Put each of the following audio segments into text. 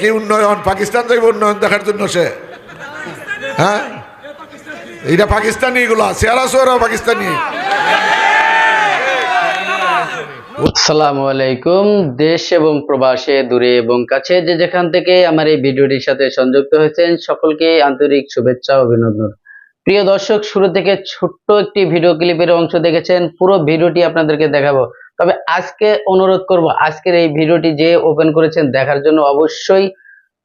কি উন্নয়ন? পাকিস্তান যাইব উন্নয়ন দেখার জন্য সে। হ্যাঁ? এটা পাকিস্তানি এগুলা চেহারা সোয়ারা পাকিস্তানি। আসসালামু আলাইকুম, দেশ এবং প্রবাসে, দূরে এবং কাছে, যে যেখান থেকে আমার এই ভিডিওটির সাথে সংযুক্ত হয়েছেন, সকলকে আন্তরিক শুভেচ্ছা অভিনন্দন। প্রিয় দর্শক, শুরু থেকে ছোট্ট একটি ভিডিও ক্লিপের অংশ দেখেছেন, পুরো ভিডিওটি আপনাদেরকে দেখাবো। তবে আজকে অনুরোধ করব, আজকের এই ভিডিওটি যে ওপেন করেছেন দেখার জন্য অবশ্যই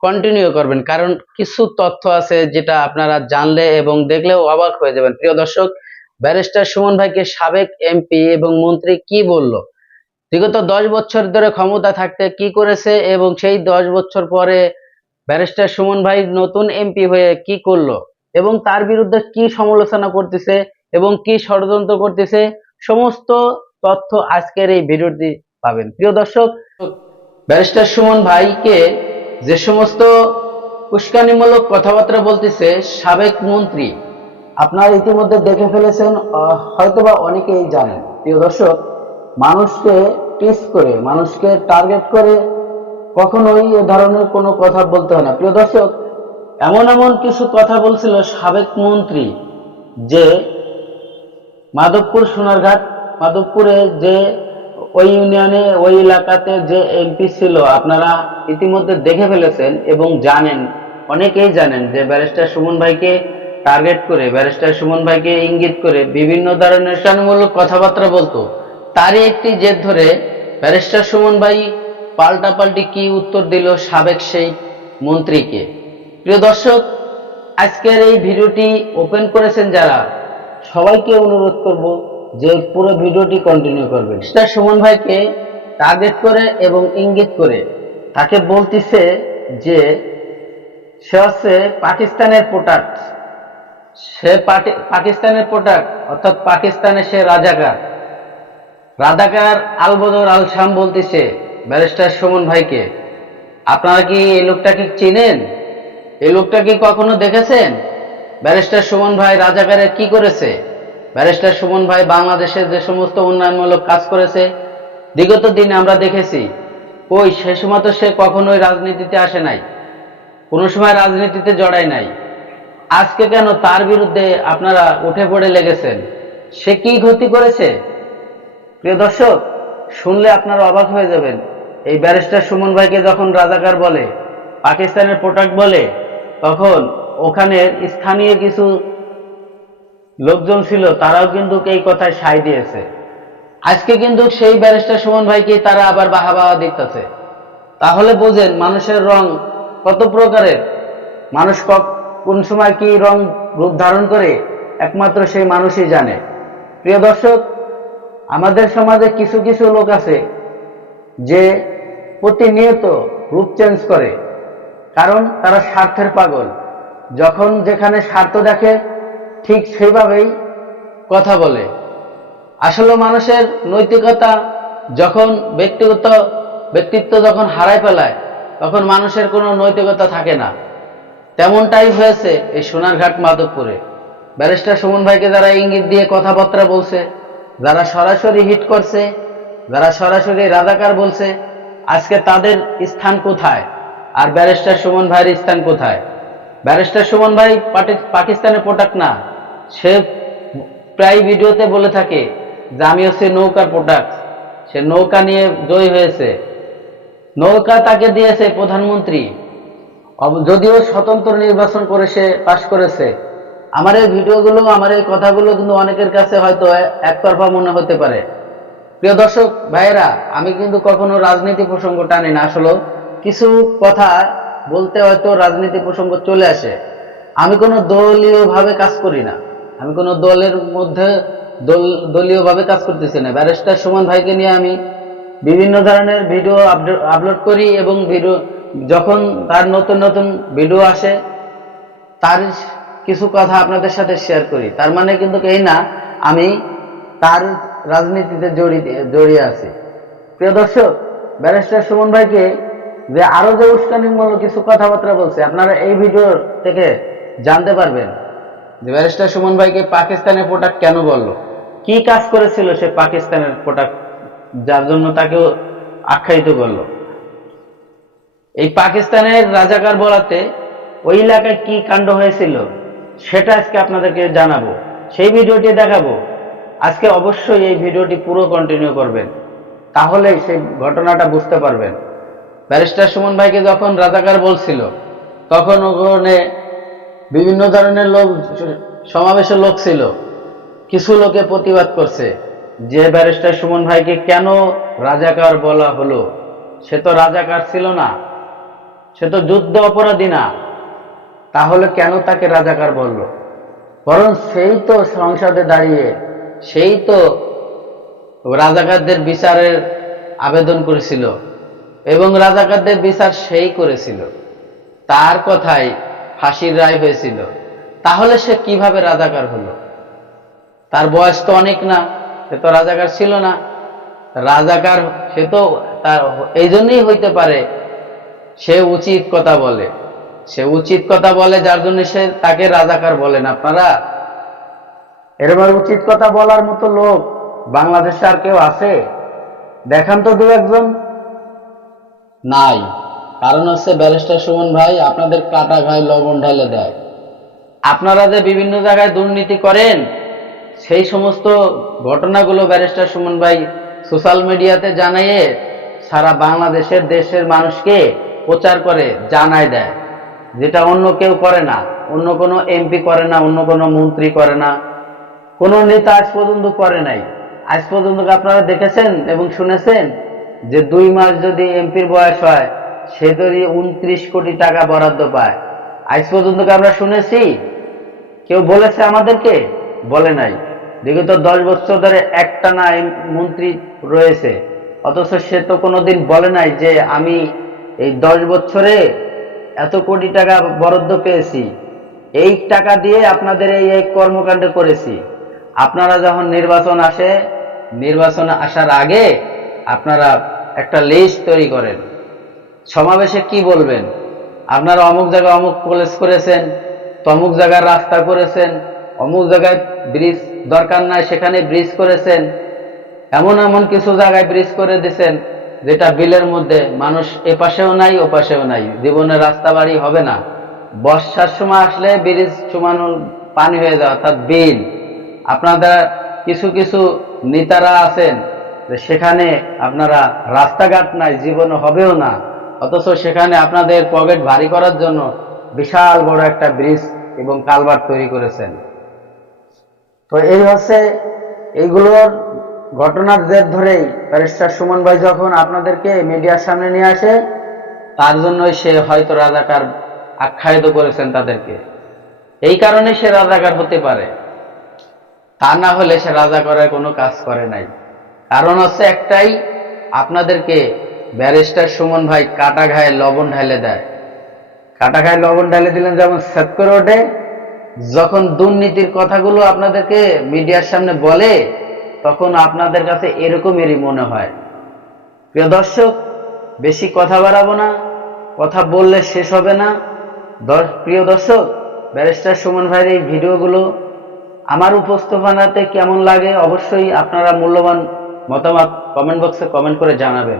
কন্টিনিউ করবেন। কারণ কিছু তথ্য আছে যেটা আপনারা জানলে এবং দেখলেও অবাক হয়ে যাবেন। প্রিয় দর্শক, ব্যারিস্টার সুমন ভাইকে সাবেক এমপি এবং মন্ত্রী কি বলল? বিগত দশ বছর ধরে ক্ষমতা থাকতে কি করেছে এবং সেই দশ বছর পরে ব্যারিস্টার সুমন ভাই নতুন এমপি হয়ে কি করল এবং তার বিরুদ্ধে কি সমালোচনা করতেছে এবং কি ষড়যন্ত্র করতেছে, সমস্ত তথ্য আজকের এই ভিডিওটি পাবেন। প্রিয় দর্শক, ব্যারিস্টার সুমন ভাইকে যে সমস্ত উস্কানিমূলক কথাবার্তা বলতেছে সাবেক মন্ত্রী, আপনারা ইতিমধ্যে দেখে ফেলেছেন হয়তোবা অনেকেই জানেন। প্রিয় দর্শক, মানুষকে টিস করে, মানুষকে টার্গেট করে কখনোই এ ধরনের কোনো কথা বলতে হয় না। প্রিয় দর্শক, এমন এমন কিছু কথা বলছিল সাবেক মন্ত্রী যে মাধবপুর সোনারঘাট মাধবপুরে যে ওই ইউনিয়নে, ওই এলাকাতে যে এমপি ছিল, আপনারা ইতিমধ্যে দেখে ফেলেছেন এবং জানেন, অনেকেই জানেন যে ব্যারিস্টার সুমন ভাইকে টার্গেট করে, ব্যারিস্টার সুমন ভাইকে ইঙ্গিত করে বিভিন্ন ধরনের উস্কানিমূলক কথাবার্তা বলতো। তারই একটি জেদ ধরে ব্যারিস্টার সুমন ভাই পাল্টাপাল্টি কি উত্তর দিল সাবেক সেই মন্ত্রীকে। প্রিয় দর্শক, আজকের এই ভিডিওটি ওপেন করেছেন যারা, সবাইকে অনুরোধ করব যে পুরো ভিডিওটি কন্টিনিউ করবেন সেটা সুমন ভাইকে টার্গেট করে এবং ইঙ্গিত করে তাকে বলতিছে যে সে হচ্ছে পাকিস্তানের প্রোডাক্ট সে পাকিস্তানের প্রোডাক্ট অর্থাৎ পাকিস্তানের সে রাজাকার। রাধাকার আলবদর আল শাম বলতেছে ব্যারিস্টার সুমন ভাইকে, আপনারা কি এই লোকটাকে চিনেন? এই লোকটা কি কখনো দেখেছেন? ব্যারিস্টার সুমন ভাই রাজাকারে কি করেছে? ব্যারিস্টার সুমন ভাই বাংলাদেশে যে সমস্ত উন্নয়নমূলক কাজ করেছে, বিগত দিনে আমরা দেখেছি ওই সে সময় তো সে কখনোই রাজনীতিতে আসে নাই, কোনো সময় রাজনীতিতে জড়ায় নাই। আজকে কেন তার বিরুদ্ধে আপনারা উঠে পড়ে লেগেছেন? সে কি ক্ষতি করেছে? প্রিয় দর্শক, শুনলে আপনারা অবাক হয়ে যাবেন। এই ব্যারিস্টার সুমন ভাইকে যখন রাজাকার বলে, পাকিস্তানের প্রোটাক্ট বলে, তখন ওখানের স্থানীয় কিছু লোকজন ছিল, তারাও কিন্তু এই কথায় সায় দিয়েছে। আজকে কিন্তু সেই ব্যারিস্টার সুমন ভাইকে তারা আবার বাহা বাহা দিতেছে তাহলে বোঝেন, মানুষের রং কত প্রকারের? মানুষ কোন সময় কি রং রূপ ধারণ করে? একমাত্র সেই মানুষই জানে। প্রিয় দর্শক, আমাদের সমাজে কিছু কিছু লোক আছে যে প্রতিনিয়ত রূপ চেঞ্জ করে। কারণ তারা স্বার্থের পাগল। যখন যেখানে স্বার্থ দেখে ঠিক সেইভাবেই কথা বলে। আসলে মানুষের নৈতিকতা যখন ব্যক্তিগত ব্যক্তিত্ব যখন হারায় ফেলায়, তখন মানুষের কোনো নৈতিকতা থাকে না। তেমনটাই হয়েছে এই সোনারঘাট মাধবপুরে। ব্যারিস্টার সুমন ভাইকে যারা ইঙ্গিত দিয়ে কথাবার্তা বলছে, যারা সরাসরি হিট করছে, যারা সরাসরি রাজাকার বলছে, আজকে তাদের স্থান কোথায়? আর ব্যারিস্টার সুমন ভাইয়ের স্থান কোথায়? ব্যারিস্টার সুমন ভাই পাকিস্তানের প্রোডাক্ট না। সে প্রায় ভিডিওতে বলে থাকে যে আমি হচ্ছে নৌকার প্রোডাক্ট সে নৌকা নিয়ে জয়ী হয়েছে। নৌকা তাকে দিয়েছে প্রধানমন্ত্রী। যদিও স্বতন্ত্র নির্বাচন করে সে পাশ করেছে। আমার এই ভিডিওগুলো, আমার এই কথাগুলো কিন্তু অনেকের কাছে হয়তো একতরফা মনে হতে পারে। প্রিয় দর্শক, ভাইয়েরা, আমি কিন্তু কখনো রাজনীতি প্রসঙ্গ টানি না। আসলে কিছু কথা বলতে হয়তো রাজনীতি প্রসঙ্গ চলে আসে। আমি কোনো দলীয়ভাবে কাজ করি না। আমি কোনো দলের মধ্যে দল দলীয় ভাবে কাজ করতেছি না। ব্যারিস্টার সুমন ভাইকে নিয়ে আমি বিভিন্ন ধরনের ভিডিও আপলোড করি এবং ভিডিও, যখন তার নতুন নতুন ভিডিও আসে, তার কিছু কথা আপনাদের সাথে শেয়ার করি। তার মানে কিন্তু এই না, আমি তার রাজনীতিতে জড়িয়ে জড়িয়ে আছি। প্রিয় দর্শক, ব্যারিস্টার সুমন ভাইকে যে আরও যে উস্কানিমূলক কিছু কথাবার্তা বলছে, আপনারা এই ভিডিও থেকে জানতে পারবেন। যে ব্যারিস্টার সুমন ভাইকে পাকিস্তানের প্রোডাক্ট কেন বলল? কি কাজ করেছিল সে পাকিস্তানের প্রোডাক্ট যার জন্য তাকে আখ্যায়িত করল। এই পাকিস্তানের রাজাকার বলাতে ওই এলাকায় কি কাণ্ড হয়েছিল, সেটা আজকে আপনাদেরকে জানাব। সেই ভিডিওটি দেখাবো। আজকে অবশ্যই এই ভিডিওটি পুরো কন্টিনিউ করবেন। তাহলেই সেই ঘটনাটা বুঝতে পারবেন। ব্যারিস্টার সুমন ভাইকে যখন রাজাকার বলছিল, তখন ওখানে বিভিন্ন ধরনের লোক, সমাবেশের লোক ছিল। কিছু লোকে প্রতিবাদ করছে যে ব্যারিস্টার সুমন ভাইকে কেন রাজাকার বলা হলো? সে তো রাজাকার ছিল না। সে তো যুদ্ধ অপরাধী না। তাহলে কেন তাকে রাজাকার বলল? বরং সেই তো সংসদে দাঁড়িয়ে, সেই তো রাজাকারদের বিচারের আবেদন করেছিল এবং রাজাকারদের বিচার সেই করেছিল। তার কথাই ফাঁসির রায় হয়েছিল। তাহলে সে কীভাবে রাজাকার হলো? তার বয়স তো অনেক না, সে তো রাজাকার ছিল না। রাজাকার, সে তো তার এই জন্যই হইতে পারে, সে উচিত কথা বলে। সে উচিত কথা বলে যার জন্য সে তাকে রাজাকার বলেন আপনারা। এরকম উচিত কথা বলার মতো লোক বাংলাদেশে আর কেউ আছে? দেখান তো দু একজন। নাই। কারণ হচ্ছে ব্যারিস্টার সুমন ভাই, আপনাদের কাটা ঘায় লবণ ঢেলে দেয়। আপনারা যে বিভিন্ন জায়গায় দুর্নীতি করেন, সেই সমস্ত ঘটনাগুলো ব্যারিস্টার সুমন ভাই সোশ্যাল মিডিয়াতে জানাইয়ে সারা বাংলাদেশের দেশের মানুষকে প্রচার করে, জানায় দেয়। যেটা অন্য কেউ করে না, অন্য কোনো এমপি করে না, অন্য কোনো মন্ত্রী করে না, কোনো নেতা আজ পর্যন্ত করে নাই। আজ পর্যন্ত আপনারা দেখেছেন এবং শুনেছেন যে দুই মাস যদি এমপির বয়স হয় সে যদি উনত্রিশ কোটি টাকা বরাদ্দ পায়। আজ পর্যন্ত আমরা শুনেছি? কেউ বলেছে আমাদেরকে? বলে নাই। বিগত দশ বছর ধরে একটা না মন্ত্রী রয়েছে। অথচ সে তো কোনোদিন বলে নাই যে আমি এই দশ বছরে এত কোটি টাকা বরাদ্দ পেয়েছি। এই টাকা দিয়ে আপনাদের এই এই কর্মকাণ্ড করেছি। আপনারা যখন নির্বাচন আসে, নির্বাচন আসার আগে আপনারা একটা লিস্ট তৈরি করেন। সমাবেশে কি বলবেন? আপনারা অমুক জায়গায় অমুক কলেজ করেছেন, তমুক জায়গায় রাস্তা করেছেন, অমুক জায়গায় ব্রিজ দরকার নাই, সেখানে ব্রিজ করেছেন, এমন এমন কিছু জায়গায় ব্রিজ করে দিছেন, যেটা বিলের মধ্যে মানুষ এপাশেও নাই, ওপাশেও নাই, জীবনে রাস্তা বাড়ি হবে না। বর্ষার সময় আসলে ব্রিজ সমানো পানি হয়ে যাওয়া অর্থাৎ বিল। আপনাদের কিছু কিছু নেতারা আছেন সেখানে আপনারা রাস্তাঘাট নাই জীবনে হবেও না। অথচ সেখানে আপনাদের পকেট ভারী করার জন্য বিশাল বড় একটা ব্রিজ এবং কালভার্ট তৈরি করেছেন। তো এই হচ্ছে এইগুলোর ঘটনার জের ধরেই ব্যারিস্টার সুমন ভাই যখন আপনাদেরকে মিডিয়ার সামনে নিয়ে আসে, তার জন্যই সে হয়তো রাজাকার আখ্যায়িত করেছেন তাদেরকে। এই কারণে সে রাজাকার হতে পারে। তা না হলে সে রাজা রাজাকারের কোনো কাজ করে নাই। কারণ হচ্ছে একটাই, আপনাদেরকে ব্যারিস্টার সুমন ভাই কাটা ঘায়ে লবণ ঢেলে দেয়। কাটা ঘায়ে লবণ ঢেলে দিলেন যেমন সেট করে ওঠে। যখন দুর্নীতির কথাগুলো আপনাদেরকে মিডিয়ার সামনে বলে, তখন আপনাদের কাছে এরকমেরই মনে হয়। প্রিয় দর্শক, বেশি কথা বাড়াবো না, কথা বললে শেষ হবে না। প্রিয় দর্শক, ব্যারিস্টার সুমন ভাইয়ের এই ভিডিওগুলো আমার উপস্থাপনাতে কেমন লাগে অবশ্যই আপনারা মূল্যবান মতামত কমেন্ট বক্সে কমেন্ট করে জানাবেন।